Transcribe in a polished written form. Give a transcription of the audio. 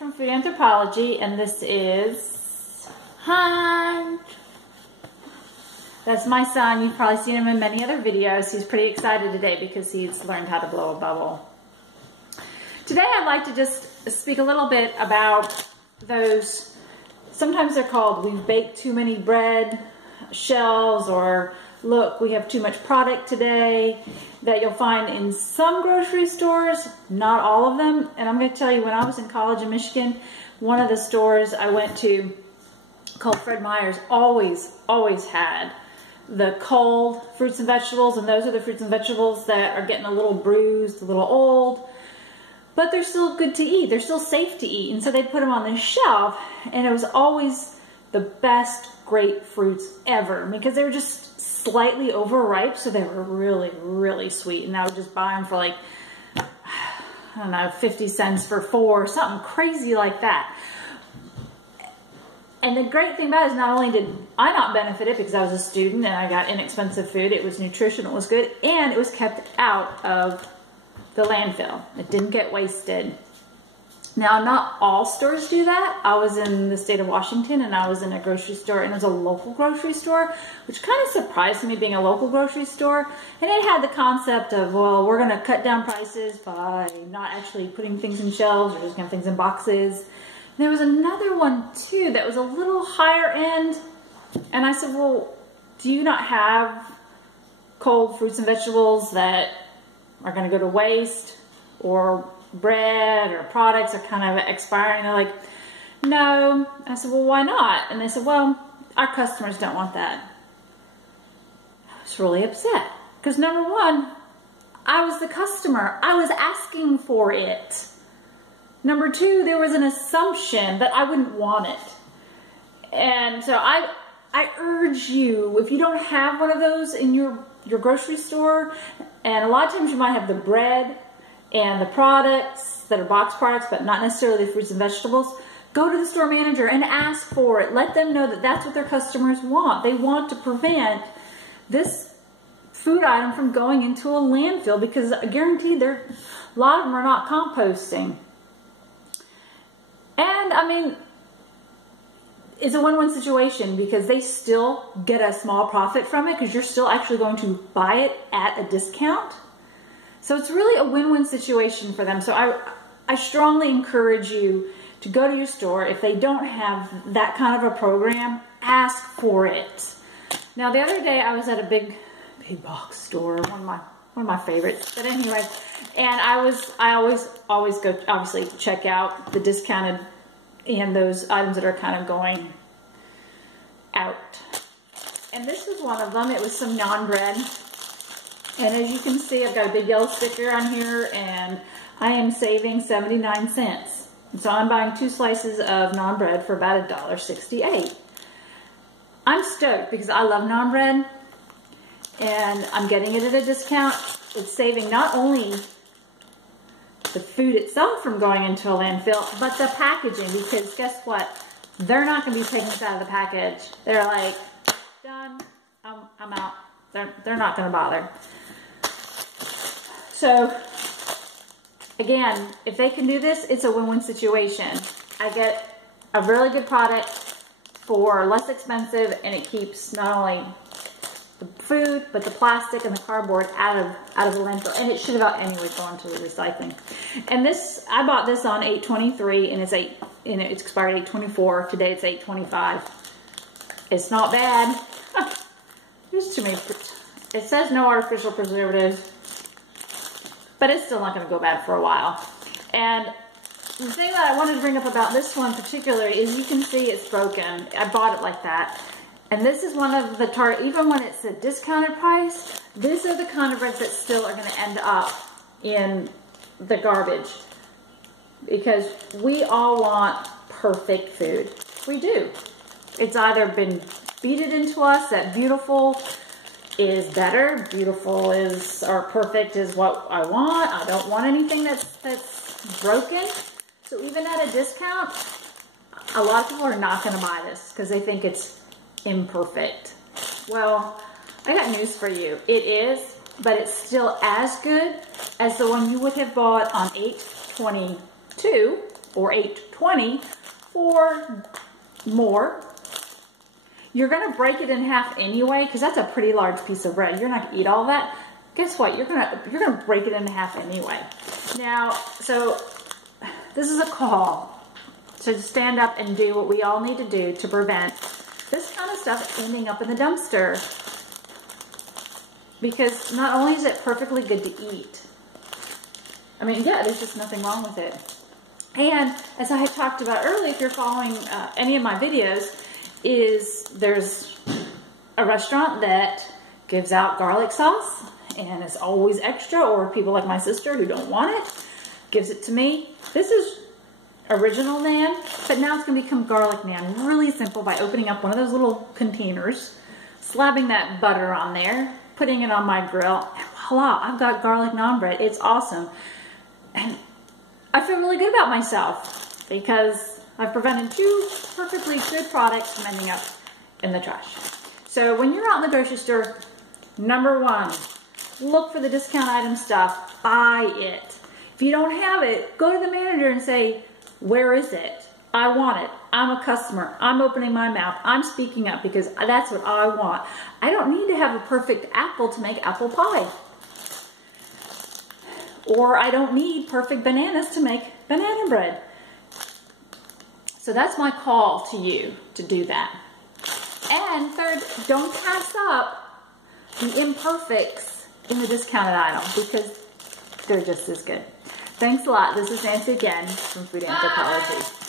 from Food Anthropology, and this is Hunt. That's my son. You've probably seen him in many other videos. He's pretty excited today because he's learned how to blow a bubble. Today I'd like to just speak a little bit about those, sometimes they're called we've baked too many bread shells, or look, we have too much product today, that you'll find in some grocery stores, not all of them. And I'm going to tell you, when I was in college in Michigan, one of the stores I went to called Fred Meyer's always had the cold fruits and vegetables, and those are the fruits and vegetables that are getting a little bruised, a little old, but they're still good to eat. They're still safe to eat. And so they'd put them on the shelf, and it was always the best grapefruits ever because they were just slightly overripe, so they were really, really sweet. And I would just buy them for like, I don't know, 50 cents for 4, something crazy like that. And the great thing about it is, not only did I not benefit it because I was a student and I got inexpensive food, it was nutritional, it was good, and it was kept out of the landfill. It didn't get wasted. Now, not all stores do that. I was in the state of Washington, and I was in a grocery store, and it was a local grocery store, which kind of surprised me, being a local grocery store. And it had the concept of, well, we're going to cut down prices by not actually putting things in shelves, or just getting things in boxes. And there was another one too that was a little higher end, and I said, well, do you not have cold fruits and vegetables that are going to go to waste, or bread or products are kind of expiring? They're like, no. I said, well, why not? And they said, well, our customers don't want that. I was really upset because, number one, I was the customer. I was asking for it. Number two, there was an assumption that I wouldn't want it. And so I urge you, if you don't have one of those in your grocery store, and a lot of times you might have the bread and the products that are box products, but not necessarily the fruits and vegetables, go to the store manager and ask for it. Let them know that that's what their customers want. They want to prevent this food item from going into a landfill, because I guarantee a lot of them are not composting. And I mean, it's a win-win situation because they still get a small profit from it, because you're still actually going to buy it at a discount. So it's really a win-win situation for them. So I strongly encourage you to go to your store. If they don't have that kind of a program, ask for it. Now, the other day I was at a big box store, one of my favorites. But anyway, and I always go, obviously, check out the discounted and those items that are kind of going out. And this was one of them. It was some naan bread. And as you can see, I've got a big yellow sticker on here, and I am saving 79 cents. And so I'm buying 2 slices of naan bread for about $1.68. I'm stoked because I love naan bread, and I'm getting it at a discount. It's saving not only the food itself from going into a landfill, but the packaging, because guess what? They're not going to be taking this out of the package. They're like, done, I'm out. They're not going to bother. So, again, if they can do this, it's a win-win situation. I get a really good product for less expensive, and it keeps not only the food, but the plastic and the cardboard out of the landfill. And it should about anyway go into the recycling. And this, I bought this on 8/23, and it's expired 8/24. Today it's 8/25. It's not bad. There's too many. It says no artificial preservatives, but it's still not going to go bad for a while. And the thing that I wanted to bring up about this one particularly is, you can see it's broken. I bought it like that. And this is one of the even when it's a discounted price, these are the kind of breads that still are going to end up in the garbage, because we all want perfect food. We do. It's either been beaten into us that beautiful is better, beautiful is, or perfect is what I want. I don't want anything that's broken. So even at a discount, a lot of people are not going to buy this because they think it's imperfect. Well, I got news for you. It is, but it's still as good as the one you would have bought on 8/22 or $8.20 for more. You're gonna break it in half anyway, because that's a pretty large piece of bread. You're not gonna eat all that. Guess what? You're gonna break it in half anyway. Now, so this is a call to stand up and do what we all need to do to prevent this kind of stuff ending up in the dumpster. Because not only is it perfectly good to eat, I mean, yeah, there's just nothing wrong with it. And as I had talked about earlier, if you're following any of my videos, there's a restaurant that gives out garlic sauce and it's always extra, or people like my sister who don't want it, gives it to me. This is original naan, but now it's gonna become garlic naan. Really simple, by opening up one of those little containers, slapping that butter on there, putting it on my grill, and voila, I've got garlic naan bread. It's awesome. And I feel really good about myself because I've prevented 2 perfectly good products from ending up in the trash. So when you're out in the grocery store, number 1, look for the discount item stuff, buy it. If you don't have it, go to the manager and say, where is it? I want it. I'm a customer. I'm opening my mouth. I'm speaking up because that's what I want. I don't need to have a perfect apple to make apple pie. Or I don't need perfect bananas to make banana bread. So that's my call to you to do that. And third, don't pass up the imperfects in the discounted item because they're just as good. Thanks a lot. This is Nancy again from Food Anthropology.